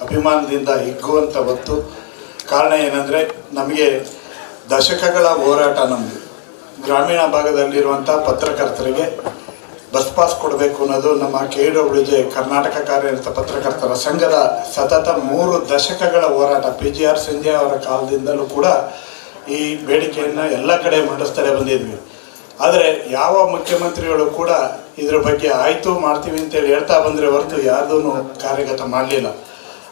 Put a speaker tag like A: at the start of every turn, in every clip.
A: ಅಭಿಮಾನದಿಂದ ಹಿಗ್ಗುವಂಥ ಹೊತ್ತು. ಕಾರಣ ಏನಂದರೆ ನಮಗೆ ದಶಕಗಳ ಹೋರಾಟ ನಮ್ಮದು ಗ್ರಾಮೀಣ ಭಾಗದಲ್ಲಿರುವಂಥ ಪತ್ರಕರ್ತರಿಗೆ ಬಸ್ ಪಾಸ್ ಕೊಡಬೇಕು ಅನ್ನೋದು ನಮ್ಮ ಕೆ ಕರ್ನಾಟಕ ಕಾರ್ಯನಿರತ ಪತ್ರಕರ್ತರ ಸಂಘದ ಸತತ ಮೂರು ದಶಕಗಳ ಹೋರಾಟ. ಪಿ ಜಿ ಆರ್ ಸಂಜಯ್ ಅವರ ಕಾಲದಿಂದಲೂ ಕೂಡ ಈ ಬೇಡಿಕೆಯನ್ನು ಎಲ್ಲ ಕಡೆ ಮಂಡಿಸ್ತಾರೆ ಬಂದಿದ್ವಿ. ಆದರೆ ಯಾವ ಮುಖ್ಯಮಂತ್ರಿಗಳು ಕೂಡ ಇದ್ರ ಬಗ್ಗೆ ಆಯಿತು ಮಾಡ್ತೀವಿ ಅಂತೇಳಿ ಹೇಳ್ತಾ ಬಂದರೆ ಹೊರತು ಯಾರ್ದೂ ಕಾರ್ಯಗತ ಮಾಡಲಿಲ್ಲ.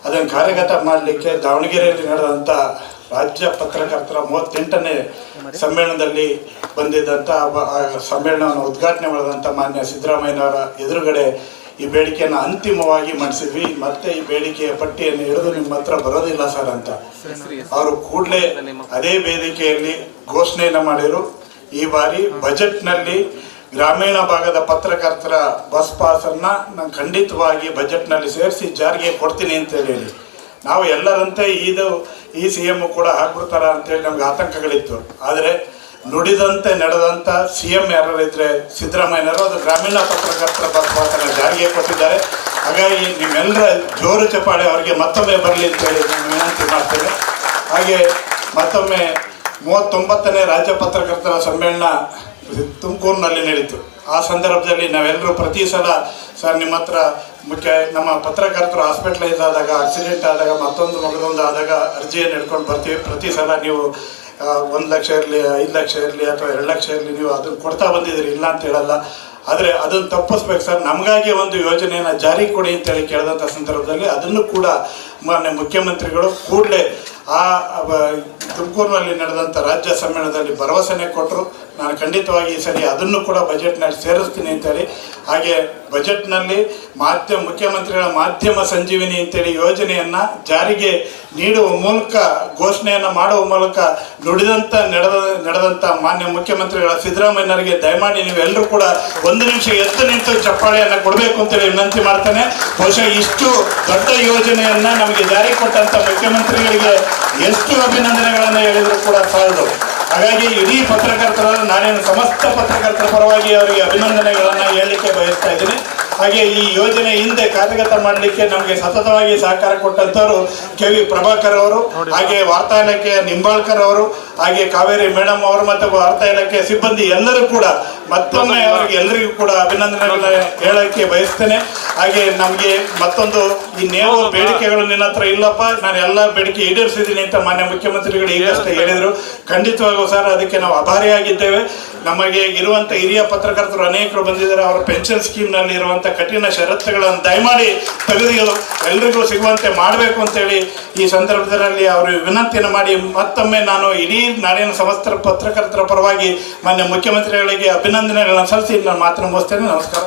A: ಅದನ್ನು ಕಾರ್ಯಗತ ಮಾಡಲಿಕ್ಕೆ ದಾವಣಗೆರೆಯಲ್ಲಿ ನಡೆದಂಥ ರಾಜ್ಯ ಪತ್ರಕರ್ತರ ಮೂವತ್ತೆಂಟನೇ ಸಮ್ಮೇಳನದಲ್ಲಿ ಬಂದಿದ್ದಂಥ ಸಮ್ಮೇಳನವನ್ನು ಉದ್ಘಾಟನೆ ಮಾಡಿದಂಥ ಮಾನ್ಯ ಸಿದ್ದರಾಮಯ್ಯನವರ ಎದುರುಗಡೆ ಈ ಬೇಡಿಕೆಯನ್ನು ಅಂತಿಮವಾಗಿ ಮಂಡಿಸಿದ್ವಿ. ಮತ್ತೆ ಈ ಬೇಡಿಕೆಯ ಪಟ್ಟಿಯನ್ನು ಹಿಡಿದು ನಿಮ್ಮ ಹತ್ರ ಬರೋದಿಲ್ಲ ಸರ್ ಅಂತ. ಅವರು ಕೂಡಲೇ ಅದೇ ವೇದಿಕೆಯಲ್ಲಿ ಘೋಷಣೆಯನ್ನು ಮಾಡಿದರು. ಈ ಬಾರಿ ಬಜೆಟ್ನಲ್ಲಿ ಗ್ರಾಮೀಣ ಭಾಗದ ಪತ್ರಕರ್ತರ ಬಸ್ ಪಾಸನ್ನು ನಾನು ಖಂಡಿತವಾಗಿ ಬಜೆಟ್ನಲ್ಲಿ ಸೇರಿಸಿ ಜಾರಿಗೆ ಕೊಡ್ತೀನಿ ಅಂತ ಹೇಳಿ ನಾವು ಎಲ್ಲರಂತೆ ಇದು ಈ ಸಿ ಎಂ ಕೂಡ ಹಾಕ್ಬಿಡ್ತಾರ ಅಂತೇಳಿ ನಮ್ಗೆ ಆತಂಕಗಳಿತ್ತು. ಆದರೆ ನುಡಿದಂತೆ ನಡೆದಂಥ ಸಿ ಎಂ ಯಾರು ಇದ್ರೆ ಸಿದ್ದರಾಮಯ್ಯನವರು, ಅದು ಗ್ರಾಮೀಣ ಪತ್ರಕರ್ತರ ಬಸ್ ಜಾರಿಗೆ ಕೊಟ್ಟಿದ್ದಾರೆ. ಹಾಗಾಗಿ ನಿಮ್ಮೆಲ್ಲರ ಜೋರು ಚಪ್ಪಾಳೆ ಅವರಿಗೆ ಮತ್ತೊಮ್ಮೆ ಬರಲಿ ಅಂತೇಳಿ ನಾನು ವಿನಂತಿ ಮಾಡ್ತೇನೆ. ಹಾಗೆ ಮತ್ತೊಮ್ಮೆ ಮೂವತ್ತೊಂಬತ್ತನೇ ರಾಜ್ಯ ಪತ್ರಕರ್ತರ ಸಮ್ಮೇಳನ ತುಮಕೂರಿನಲ್ಲಿ ನಡೀತು. ಆ ಸಂದರ್ಭದಲ್ಲಿ ನಾವೆಲ್ಲರೂ ಪ್ರತಿ ಸಲ ಸರ್ ನಿಮ್ಮ ಹತ್ರ ಮುಖ್ಯ ನಮ್ಮ ಪತ್ರಕರ್ತರು ಹಾಸ್ಪಿಟ್ಲೈಸ್ ಆದಾಗ ಆಕ್ಸಿಡೆಂಟ್ ಆದಾಗ, ಮತ್ತೊಂದು ಮಗದೊಂದು ಆದಾಗ ಅರ್ಜಿಯನ್ನು ಹಿಡ್ಕೊಂಡು ಬರ್ತೀವಿ. ಪ್ರತಿ ಸಲ ನೀವು ಒಂದು ಲಕ್ಷ ಇರಲಿ, ಐದು ಲಕ್ಷ ಇರಲಿ ಅಥವಾ ಎರಡು ಲಕ್ಷ ಇರಲಿ ನೀವು ಅದನ್ನು ಕೊಡ್ತಾ ಬಂದಿದ್ದೀರಿ. ಇಲ್ಲ ಅಂತ ಹೇಳಲ್ಲ. ಆದರೆ ಅದನ್ನು ತಪ್ಪಿಸ್ಬೇಕು ಸರ್. ನಮಗಾಗಿ ಒಂದು ಯೋಜನೆಯನ್ನು ಜಾರಿ ಕೊಡಿ ಅಂತೇಳಿ ಕೇಳಿದಂಥ ಸಂದರ್ಭದಲ್ಲಿ ಅದನ್ನು ಕೂಡ ಮಾನ್ಯ ಮುಖ್ಯಮಂತ್ರಿಗಳು ಕೂಡಲೇ ಆ ತುಮಕೂರಿನಲ್ಲಿ ನಡೆದಂಥ ರಾಜ್ಯ ಸಮ್ಮೇಳನದಲ್ಲಿ ಭರವಸೆನೇ ಕೊಟ್ಟರು ನಾನು ಖಂಡಿತವಾಗಿ ಈ ಸರಿ ಅದನ್ನು ಕೂಡ ಬಜೆಟ್ನಲ್ಲಿ ಸೇರಿಸ್ತೀನಿ ಅಂತೇಳಿ. ಹಾಗೆ ಬಜೆಟ್ನಲ್ಲಿ ಮಾಧ್ಯಮ ಮುಖ್ಯಮಂತ್ರಿಗಳ ಮಾಧ್ಯಮ ಸಂಜೀವಿನಿ ಅಂತೇಳಿ ಯೋಜನೆಯನ್ನು ಜಾರಿಗೆ ನೀಡುವ ಮೂಲಕ, ಘೋಷಣೆಯನ್ನು ಮಾಡುವ ಮೂಲಕ ನುಡಿದಂಥ ನಡೆದ ನಡೆದಂಥ ಮಾನ್ಯ ಮುಖ್ಯಮಂತ್ರಿಗಳ ಸಿದ್ದರಾಮಯ್ಯನವರಿಗೆ ದಯಮಾಡಿ ನೀವೆಲ್ಲರೂ ಕೂಡ ಒಂದು ನಿಮಿಷ ಎದ್ದು ನಿಂತು ಚಪ್ಪಾಳೆಯನ್ನು ಕೊಡಬೇಕು ಅಂತೇಳಿ ವಿನಂತಿ ಮಾಡ್ತೇನೆ. ಬಹುಶಃ ಇಷ್ಟು ದೊಡ್ಡ ಯೋಜನೆಯನ್ನು ನಮಗೆ ಜಾರಿ ಕೊಟ್ಟಂತ ಮುಖ್ಯಮಂತ್ರಿಗಳಿಗೆ ಎಷ್ಟು ಅಭಿನಂದನೆಗಳನ್ನು ಹೇಳಿದ್ರು ಕೂಡ ಸಾಲದು. ಹಾಗಾಗಿ ಇಡೀ ಪತ್ರಕರ್ತರ, ನಾನೇನು ಸಮಸ್ತ ಪತ್ರಕರ್ತರ ಪರವಾಗಿ ಅವರಿಗೆ ಅಭಿನಂದನೆಗಳನ್ನು ಹೇಳಲಿಕ್ಕೆ ಬಯಸ್ತಾ ಇದ್ದೀನಿ. ಹಾಗೆ ಈ ಯೋಜನೆ ಹಿಂದೆ ಕಾರ್ಯಗತ ಮಾಡಲಿಕ್ಕೆ ನಮಗೆ ಸತತವಾಗಿ ಸಹಕಾರ ಕೊಟ್ಟಂತವರು ಕೆ ವಿ ಪ್ರಭಾಕರ್ ಅವರು, ಹಾಗೆ ವಾರ್ತಾ ಇಲಾಖೆಯ ನಿಂಬಾಳ್ಕರ್ ಅವರು, ಹಾಗೆ ಕಾವೇರಿ ಮೇಡಮ್ ಅವರು, ಮತ್ತು ವಾರ್ತಾ ಇಲಾಖೆಯ ಸಿಬ್ಬಂದಿ ಎಲ್ಲರೂ ಕೂಡ ಮತ್ತೊಮ್ಮೆ ಅವರಿಗೆ ಎಲ್ಲರಿಗೂ ಕೂಡ ಅಭಿನಂದನೆಗಳನ್ನ ಹೇಳಕ್ಕೆ ಬಯಸ್ತೇನೆ. ಹಾಗೆ ನಮಗೆ ಮತ್ತೊಂದು ಈ ನೇವು ಬೇಡಿಕೆಗಳು ನಿನ್ನ ಹತ್ರ ಇಲ್ಲಪ್ಪ ನಾನು ಎಲ್ಲ ಬೇಡಿಕೆ ಈಡೇರಿಸಿದ್ದೀನಿ ಅಂತ ಮಾನ್ಯ ಮುಖ್ಯಮಂತ್ರಿಗಳು ಈಗಷ್ಟೇ ಹೇಳಿದರು. ಖಂಡಿತವಾಗೂ ಸರ್ ಅದಕ್ಕೆ ನಾವು ಆಭಾರಿಯಾಗಿದ್ದೇವೆ ನಮಗೆ ಇರುವಂಥ ಹಿರಿಯ ಪತ್ರಕರ್ತರು ಅನೇಕರು ಬಂದಿದ್ದಾರೆ. ಅವರ ಪೆನ್ಷನ್ ಸ್ಕೀಮ್ನಲ್ಲಿ ಇರುವಂಥ ಕಠಿಣ ಷರತ್ತುಗಳನ್ನು ದಯಮಾಡಿ ತೆಗೆದು ಎಲ್ರಿಗೂ ಸಿಗುವಂತೆ ಮಾಡಬೇಕು ಅಂತೇಳಿ ಈ ಸಂದರ್ಭದಲ್ಲಿ ಅವರು ವಿನಂತಿಯನ್ನು ಮಾಡಿ ಮತ್ತೊಮ್ಮೆ ನಾನು ಇಡೀ ನಾಡಿನ ಸಮಸ್ತ ಪತ್ರಕರ್ತರ ಪರವಾಗಿ ಮಾನ್ಯ ಮುಖ್ಯಮಂತ್ರಿಗಳಿಗೆ ಅಭಿನಂದನೆಗಳನ್ನು అభినందనలు నమస్కారం మాత్రం వస్తేనే నమస్కారం.